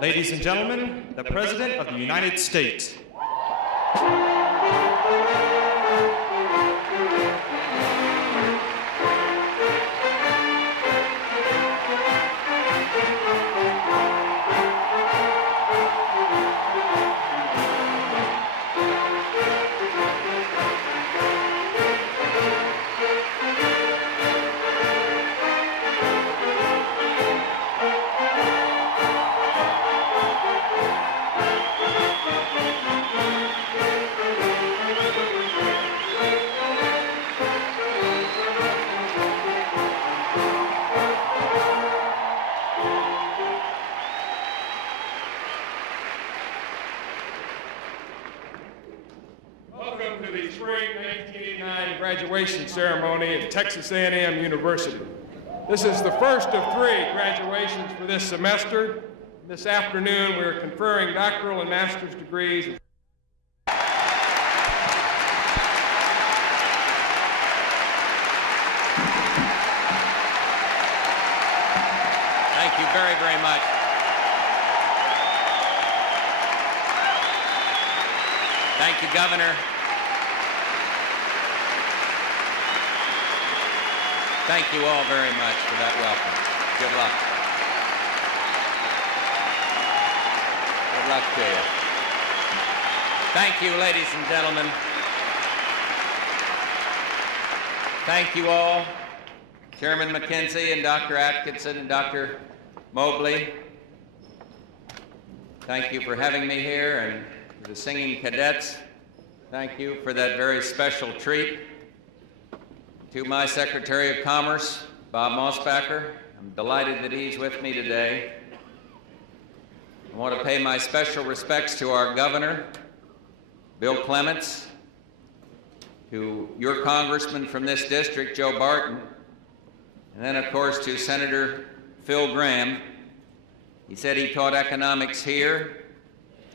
Ladies and gentlemen, the President of the United States. Welcome to the spring 1989 graduation ceremony at Texas A&M University. This is the first of 3 graduations for this semester. This afternoon, we are conferring doctoral and master's degrees. Thank you very, very much. Thank you, Governor. Thank you all very much for that welcome. Good luck. Good luck to you. Thank you, ladies and gentlemen. Thank you all, Chairman McKenzie and Dr. Atkinson and Dr. Mobley. Thank you for having me here, and to the singing cadets, thank you for that very special treat. To my Secretary of Commerce, Bob Mossbacher, I'm delighted that he's with me today. I want to pay my special respects to our Governor, Bill Clements, to your Congressman from this district, Joe Barton, and then, of course, to Senator Phil Gramm. He said he taught economics here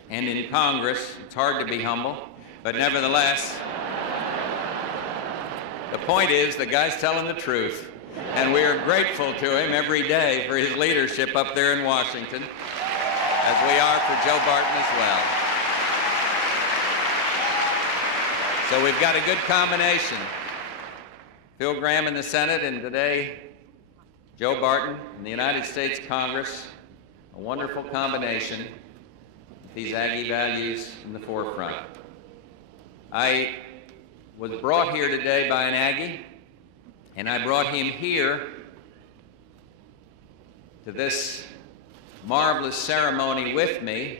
and in Congress. It's hard to be humble, but nevertheless, the point is the guy's telling the truth, and we are grateful to him every day for his leadership up there in Washington, as we are for Joe Barton as well. So we've got a good combination. Phil Gramm in the Senate, and today, Joe Barton in the United States Congress. A wonderful combination with these Aggie values in the forefront. I was brought here today by an Aggie, and I brought him here to this marvelous ceremony with me.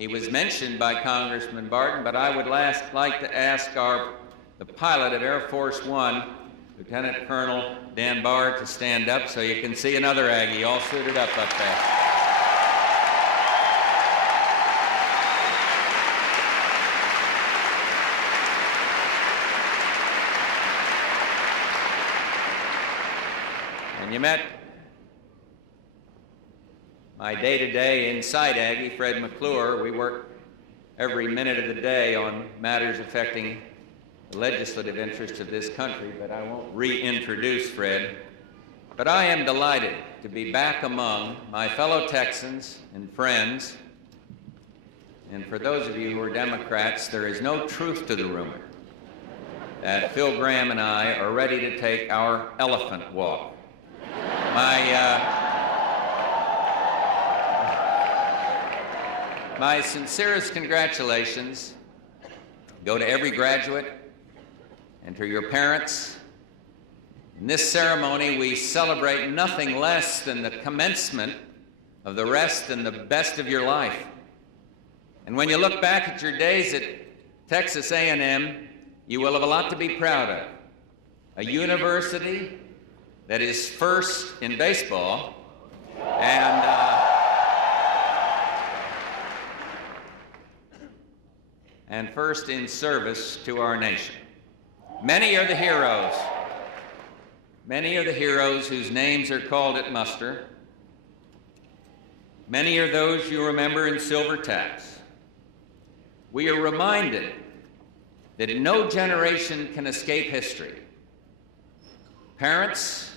He was mentioned by Congressman Barton, but I would like to ask the pilot of Air Force One, Lieutenant Colonel Dan Barr, to stand up so you can see another Aggie all suited up there. And you met my day-to-day inside Aggie, Fred McClure. We work every minute of the day on matters affecting the legislative interests of this country, but I won't reintroduce Fred. But I am delighted to be back among my fellow Texans and friends. And for those of you who are Democrats, there is no truth to the rumor that Phil Gramm and I are ready to take our elephant walk. My sincerest congratulations go to every graduate and to your parents. In this ceremony, we celebrate nothing less than the commencement of the rest and the best of your life. And when you look back at your days at Texas A&M, you will have a lot to be proud of. A university that is first in baseball and first in service to our nation. Many are the heroes. Many are the heroes whose names are called at muster. Many are those you remember in silver tabs. We are reminded that no generation can escape history. Parents,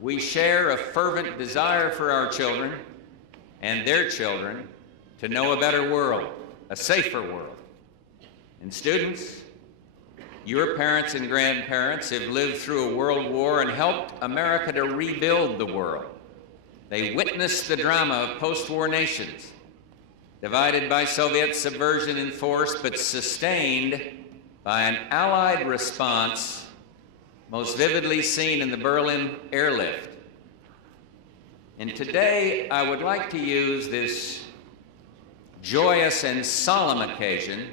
we share a fervent desire for our children and their children to know a better world, a safer world. And students, your parents and grandparents have lived through a world war and helped America to rebuild the world. They witnessed the drama of post-war nations, divided by Soviet subversion and force, but sustained by an Allied response most vividly seen in the Berlin airlift. And today, I would like to use this joyous and solemn occasion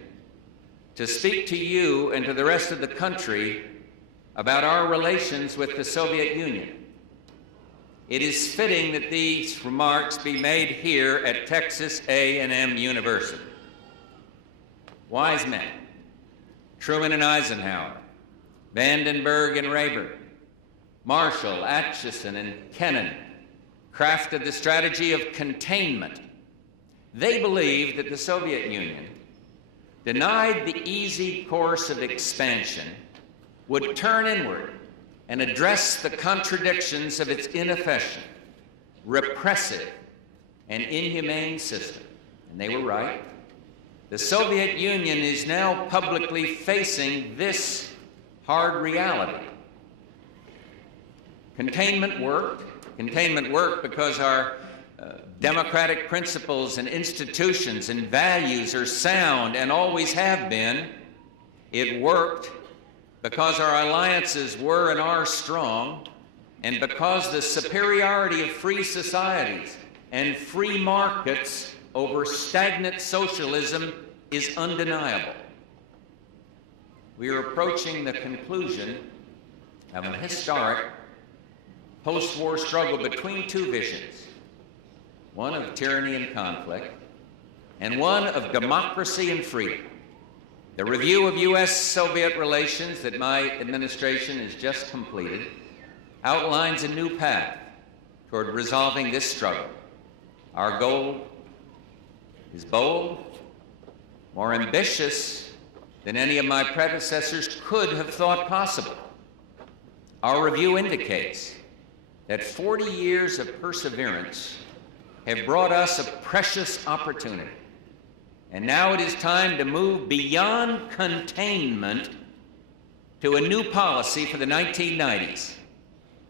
to speak to you and to the rest of the country about our relations with the Soviet Union. It is fitting that these remarks be made here at Texas A&M University. Wise men, Truman and Eisenhower, Vandenberg and Rayburn, Marshall, Atchison, and Kennan crafted the strategy of containment. They believed that the Soviet Union, denied the easy course of expansion, would turn inward and address the contradictions of its inefficient, repressive, and inhumane system. And they were right. The Soviet Union is now publicly facing this hard reality. Containment worked because our democratic principles and institutions and values are sound and always have been. It worked because our alliances were and are strong, and because the superiority of free societies and free markets over stagnant socialism is undeniable. We are approaching the conclusion of an historic post-war struggle between two visions, one of tyranny and conflict, and one of democracy and freedom. The review of U.S.-Soviet relations that my administration has just completed outlines a new path toward resolving this struggle. Our goal is bold, more ambitious than any of my predecessors could have thought possible. Our review indicates that 40 years of perseverance have brought us a precious opportunity. And now it is time to move beyond containment to a new policy for the 1990s,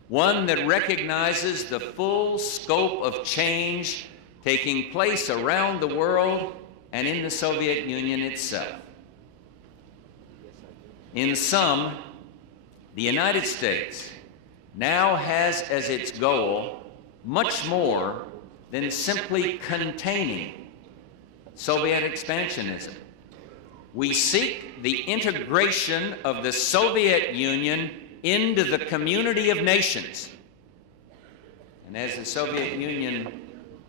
one that recognizes the full scope of change taking place around the world and in the Soviet Union itself. In sum, the United States now has as its goal much more than simply containing Soviet expansionism. We seek the integration of the Soviet Union into the community of nations. And as the Soviet Union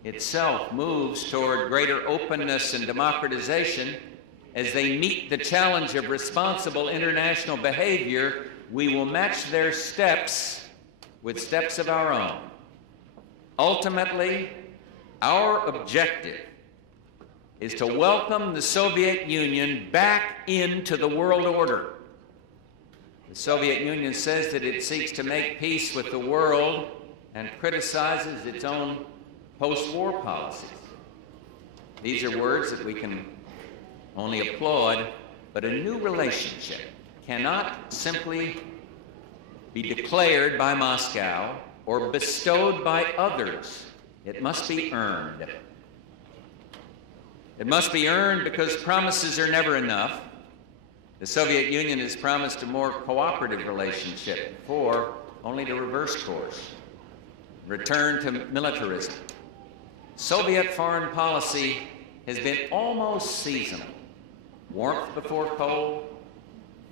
itself moves toward greater openness and democratization, as they meet the challenge of responsible international behavior, we will match their steps with steps of our own. Ultimately, our objective is to welcome the Soviet Union back into the world order. The Soviet Union says that it seeks to make peace with the world and criticizes its own post-war policies. These are words that we can only applaud, but a new relationship cannot simply be declared by Moscow or bestowed by others. It must be earned. It must be earned because promises are never enough. The Soviet Union has promised a more cooperative relationship before, only to reverse course, return to militarism. Soviet foreign policy has been almost seasonal. Warmth before cold,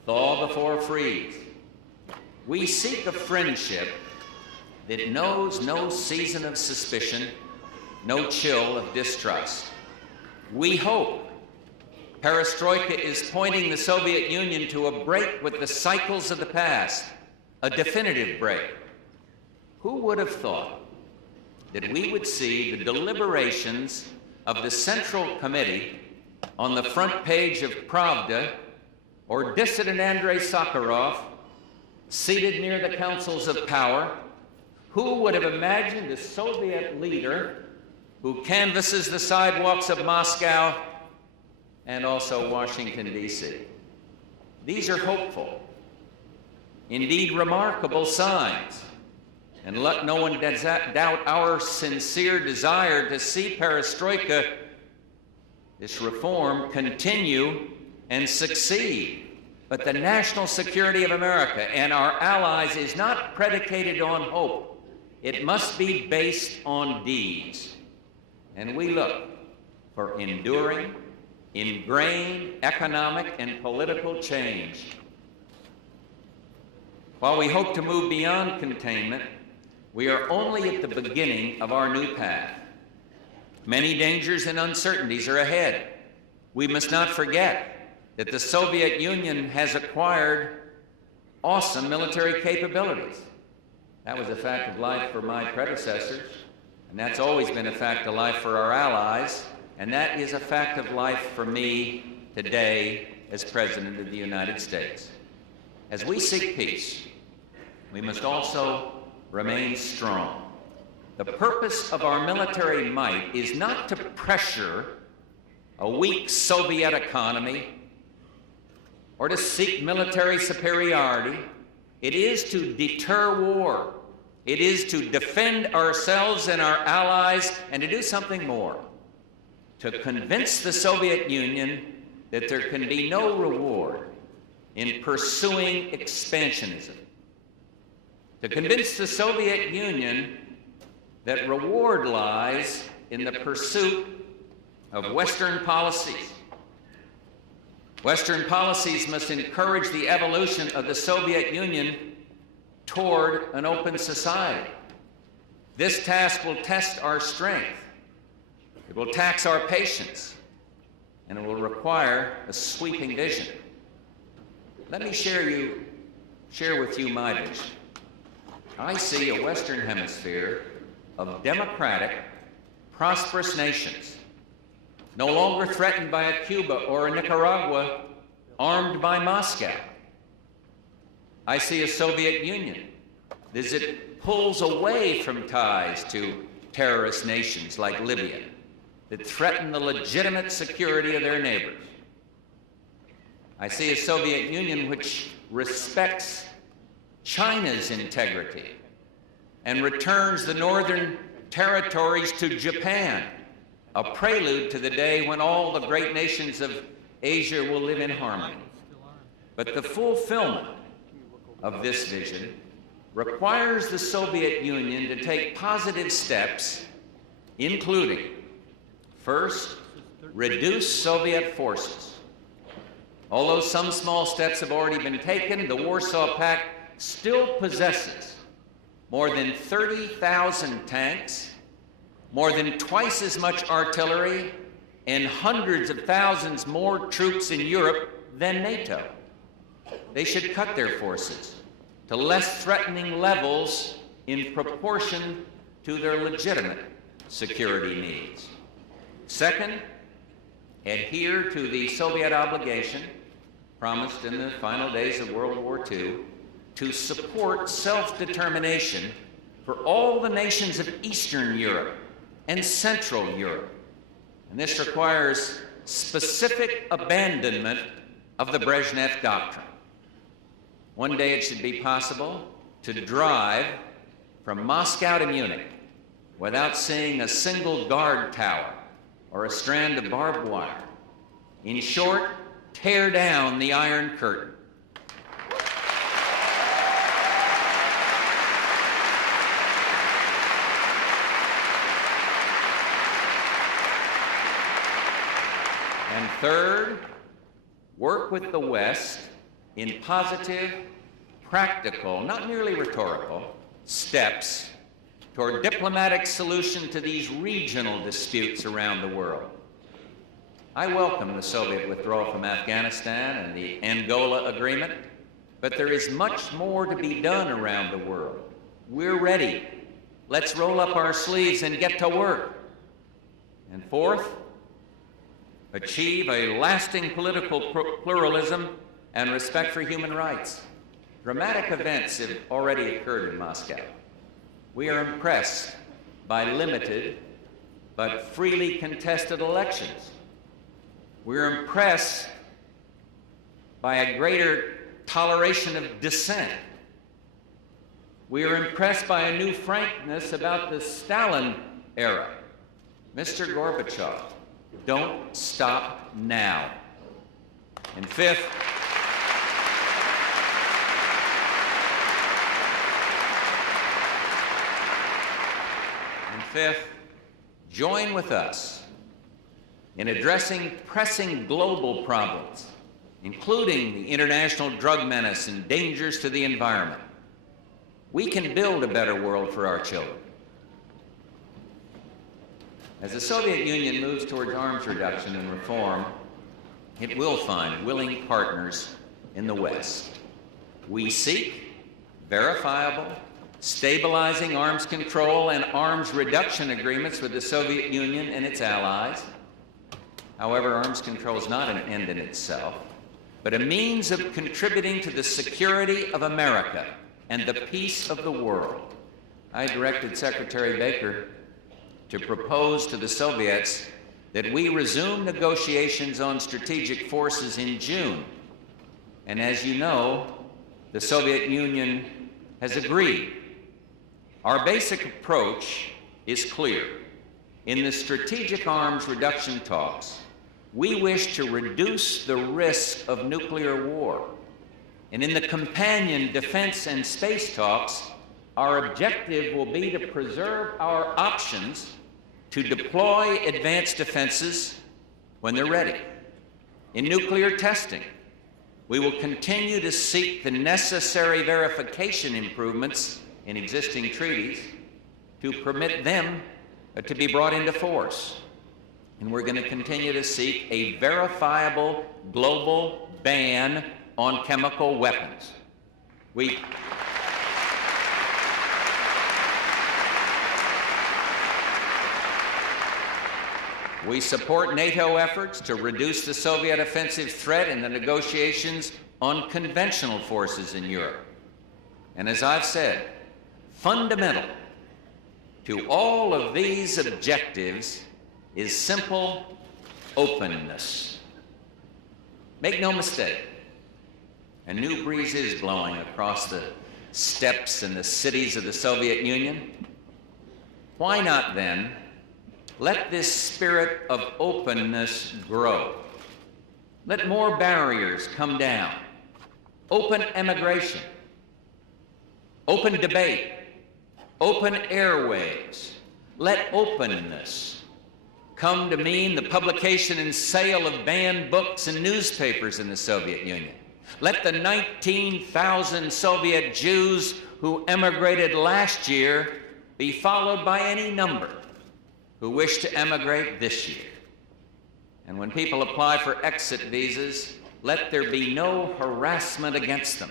thaw before freeze. We seek a friendship that knows no season of suspicion, no chill of distrust. We hope perestroika is pointing the Soviet Union to a break with the cycles of the past, a definitive break. Who would have thought that we would see the deliberations of the Central Committee on the front page of Pravda, or dissident Andrei Sakharov seated near the councils of power? Who would have imagined a Soviet leader who canvasses the sidewalks of Moscow and also Washington, D.C. These are hopeful, indeed remarkable signs, and let no one doubt our sincere desire to see perestroika, this reform, continue and succeed. But the national security of America and our allies is not predicated on hope. It must be based on deeds. And we look for enduring, ingrained economic and political change. While we hope to move beyond containment, we are only at the beginning of our new path. Many dangers and uncertainties are ahead. We must not forget that the Soviet Union has acquired awesome military capabilities. That was a fact of life for my predecessors, and that's always been a fact of life for our allies, and that is a fact of life for me today as President of the United States. As we seek peace, we must also remain strong. The purpose of our military might is not to pressure a weak Soviet economy or to seek military superiority. It is to deter war. It is to defend ourselves and our allies, and to do something more, to convince the Soviet Union that there can be no reward in pursuing expansionism, to convince the Soviet Union that reward lies in the pursuit of Western policies. Western policies must encourage the evolution of the Soviet Union toward an open society. This task will test our strength. It will tax our patience, and it will require a sweeping vision. Let me share with you my vision. I see a Western Hemisphere of democratic, prosperous nations, no longer threatened by a Cuba or a Nicaragua armed by Moscow. I see a Soviet Union as it pulls away from ties to terrorist nations like Libya that threaten the legitimate security of their neighbors. I see a Soviet Union which respects China's integrity and returns the northern territories to Japan, a prelude to the day when all the great nations of Asia will live in harmony. But the fulfillment of this vision requires the Soviet Union to take positive steps, including, first, reduce Soviet forces. Although some small steps have already been taken, the Warsaw Pact still possesses more than 30,000 tanks, more than twice as much artillery, and hundreds of thousands more troops in Europe than NATO. They should cut their forces to less threatening levels in proportion to their legitimate security needs. Second, adhere to the Soviet obligation promised in the final days of World War II to support self-determination for all the nations of Eastern Europe and Central Europe. And this requires specific abandonment of the Brezhnev Doctrine. One day it should be possible to drive from Moscow to Munich without seeing a single guard tower or a strand of barbed wire. In short, tear down the Iron Curtain. And third, work with the West in positive, practical, not merely rhetorical, steps toward diplomatic solution to these regional disputes around the world. I welcome the Soviet withdrawal from Afghanistan and the Angola Agreement, but there is much more to be done around the world. We're ready. Let's roll up our sleeves and get to work. And fourth, achieve a lasting political pluralism and respect for human rights. Dramatic events have already occurred in Moscow. We are impressed by limited but freely contested elections. We're impressed by a greater toleration of dissent. We are impressed by a new frankness about the Stalin era. Mr. Gorbachev, don't stop now. And fifth, join with us in addressing pressing global problems, including the international drug menace and dangers to the environment. We can build a better world for our children. As the Soviet Union moves towards arms reduction and reform, it will find willing partners in the West. We seek verifiable, stabilizing arms control and arms reduction agreements with the Soviet Union and its allies. However, arms control is not an end in itself, but a means of contributing to the security of America and the peace of the world. I directed Secretary Baker to propose to the Soviets that we resume negotiations on strategic forces in June. And as you know, the Soviet Union has agreed. Our basic approach is clear. In the strategic arms reduction talks, we wish to reduce the risk of nuclear war. And in the companion defense and space talks, our objective will be to preserve our options to deploy advanced defenses when they're ready. In nuclear testing, we will continue to seek the necessary verification improvements in existing treaties to permit them to be brought into force. And we're going to continue to seek a verifiable global ban on chemical weapons. We support NATO efforts to reduce the Soviet offensive threat in the negotiations on conventional forces in Europe. And as I've said, fundamental to all of these objectives is simple openness. Make no mistake, a new breeze is blowing across the steppes and the cities of the Soviet Union. Why not then let this spirit of openness grow? Let more barriers come down. Open immigration, open debate, open airwaves. Let openness come to mean the publication and sale of banned books and newspapers in the Soviet Union. Let the 19,000 Soviet Jews who emigrated last year be followed by any number who wish to emigrate this year. And when people apply for exit visas, let there be no harassment against them.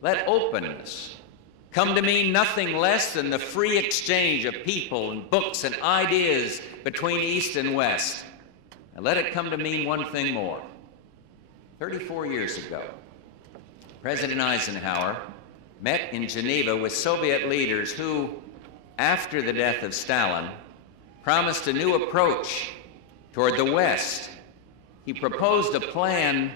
Let openness come to mean nothing less than the free exchange of people and books and ideas between East and West. And let it come to mean one thing more. 34 years ago, President Eisenhower met in Geneva with Soviet leaders who, after the death of Stalin, promised a new approach toward the West. He proposed a plan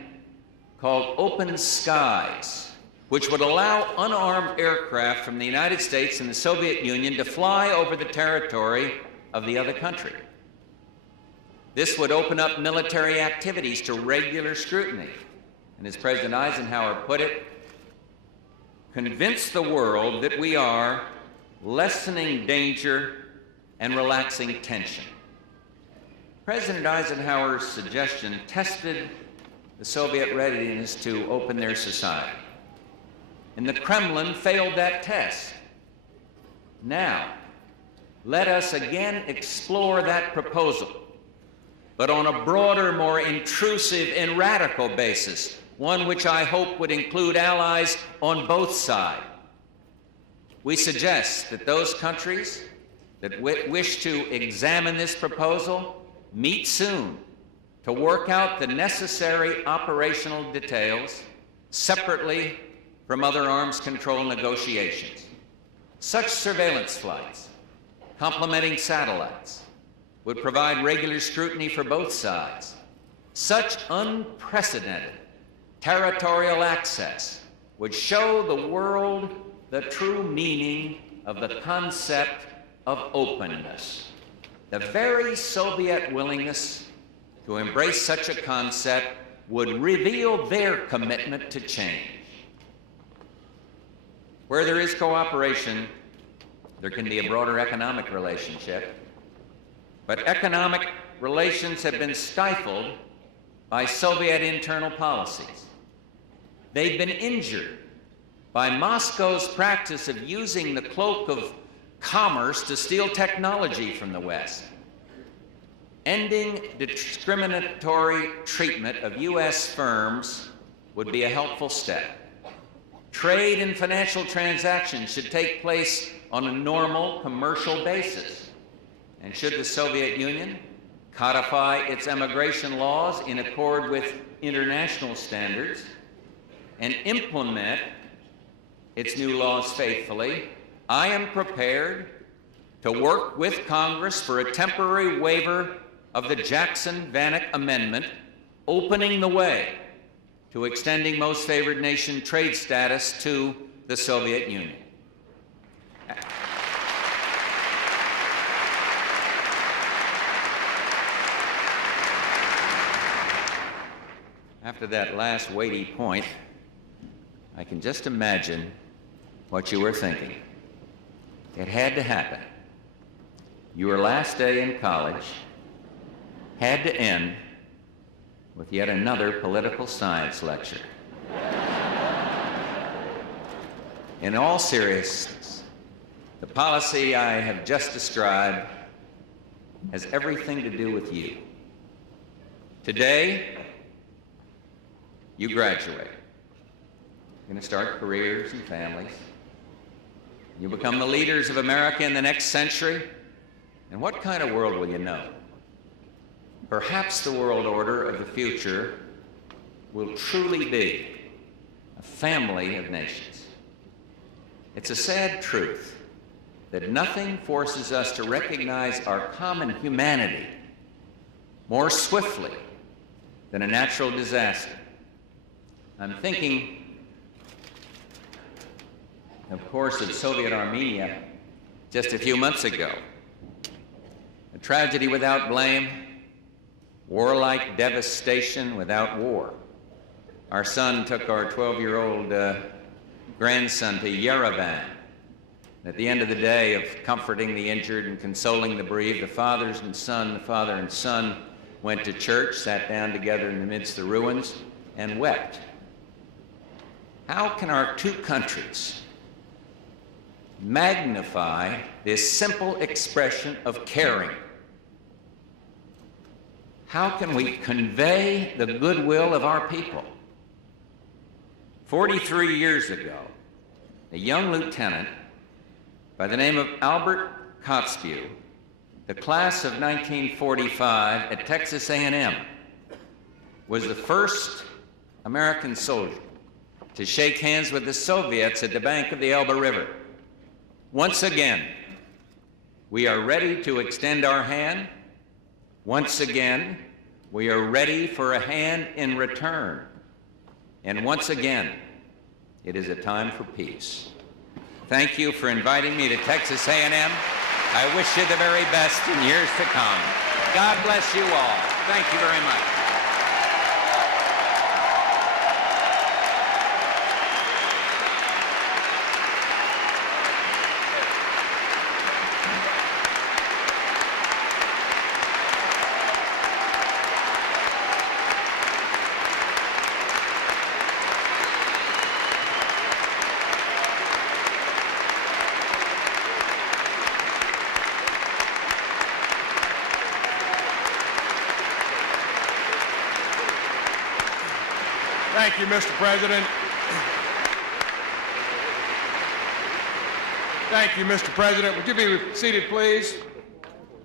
called Open Skies, which would allow unarmed aircraft from the United States and the Soviet Union to fly over the territory of the other country. This would open up military activities to regular scrutiny, and as President Eisenhower put it, convince the world that we are lessening danger and relaxing tension. President Eisenhower's suggestion tested the Soviet readiness to open their society. And the Kremlin failed that test. Now, let us again explore that proposal, but on a broader, more intrusive and radical basis, one which I hope would include allies on both sides. We suggest that those countries that wish to examine this proposal meet soon to work out the necessary operational details separately from other arms control negotiations. Such surveillance flights complementing satellites, would provide regular scrutiny for both sides. Such unprecedented territorial access would show the world the true meaning of the concept of openness. The very Soviet willingness to embrace such a concept would reveal their commitment to change. Where there is cooperation, there can be a broader economic relationship, but economic relations have been stifled by Soviet internal policies. They've been injured by Moscow's practice of using the cloak of commerce to steal technology from the West. Ending discriminatory treatment of U.S. firms would be a helpful step. Trade and financial transactions should take place on a normal commercial basis. And should the Soviet Union codify its immigration laws in accord with international standards and implement its new laws faithfully, I am prepared to work with Congress for a temporary waiver of the Jackson-Vanik Amendment, opening the way to extending most favored nation trade status to the Soviet Union. After that last weighty point, I can just imagine what you were thinking. It had to happen. Your last day in college had to end with yet another political science lecture. In all seriousness, the policy I have just described has everything to do with you. Today, you graduate. You're going to start careers and families. You become the leaders of America in the next century. And what kind of world will you know? Perhaps the world order of the future will truly be a family of nations. It's a sad truth that nothing forces us to recognize our common humanity more swiftly than a natural disaster. I'm thinking, of course, of Soviet Armenia just a few months ago. A tragedy without blame, warlike devastation without war. Our son took our 12-year-old grandson to Yerevan. At the end of the day of comforting the injured and consoling the bereaved, the father and son went to church, sat down together in the midst of the ruins, and wept. How can our two countries magnify this simple expression of caring? How can we convey the goodwill of our people? 43 years ago, a young lieutenant by the name of Albert Kotzebue, the class of 1945 at Texas A&M, was the first American soldier to shake hands with the Soviets at the bank of the Elbe River. Once again, we are ready to extend our hand. Once again, we are ready for a hand in return. And once again, it is a time for peace. Thank you for inviting me to Texas A&M. I wish you the very best in years to come. God bless you all. Thank you very much. Thank you, Mr. President. Thank you, Mr. President. Would you be seated, please?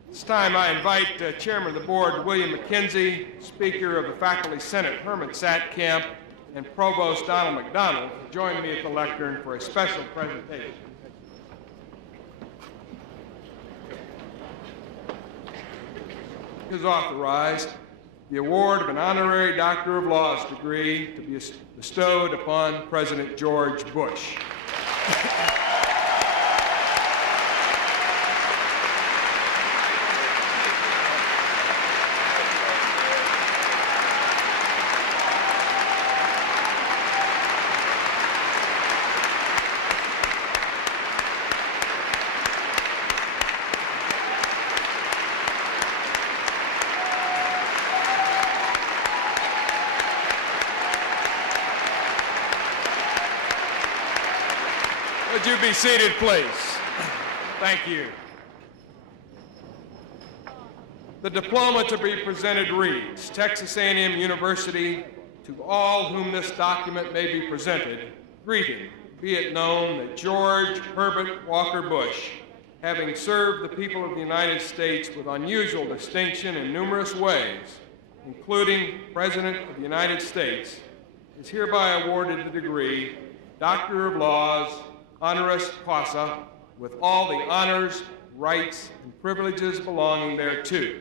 This time I invite Chairman of the Board, William McKenzie, Speaker of the Faculty Senate, Herman Satkamp, and Provost Donald McDonald to join me at the lectern for a special presentation. has authorized the award of an honorary Doctor of Laws degree to be bestowed upon President George Bush. Would you be seated, please? Thank you. The diploma to be presented reads, Texas A&M University, to all whom this document may be presented, greeting, be it known that George Herbert Walker Bush, having served the people of the United States with unusual distinction in numerous ways, including President of the United States, is hereby awarded the degree Doctor of Laws, honoris causa, with all the honors, rights, and privileges belonging thereto,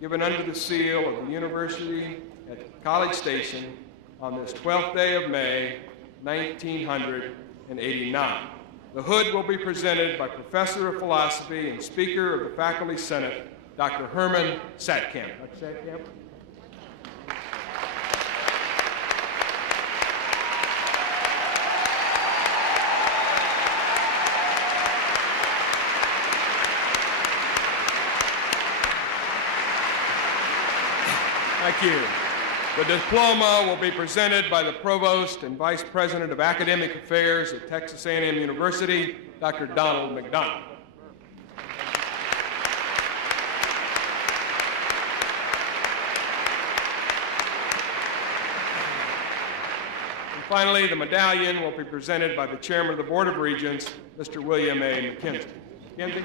given under the seal of the University at College Station on this 12th day of May, 1989. The hood will be presented by Professor of Philosophy and Speaker of the Faculty Senate, Dr. Herman Satkamp. Dr. Satkamp. Thank you. The diploma will be presented by the Provost and Vice President of Academic Affairs at Texas A&M University, Dr. Donald McDonald. And finally, the medallion will be presented by the Chairman of the Board of Regents, Mr. William A. McKenzie. McKenzie.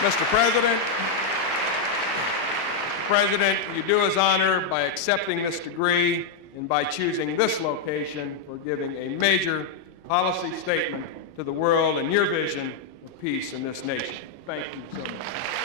Mr. President, you do us honor by accepting this degree and by choosing this location for giving a major policy statement to the world and your vision of peace in this nation. Thank you so much.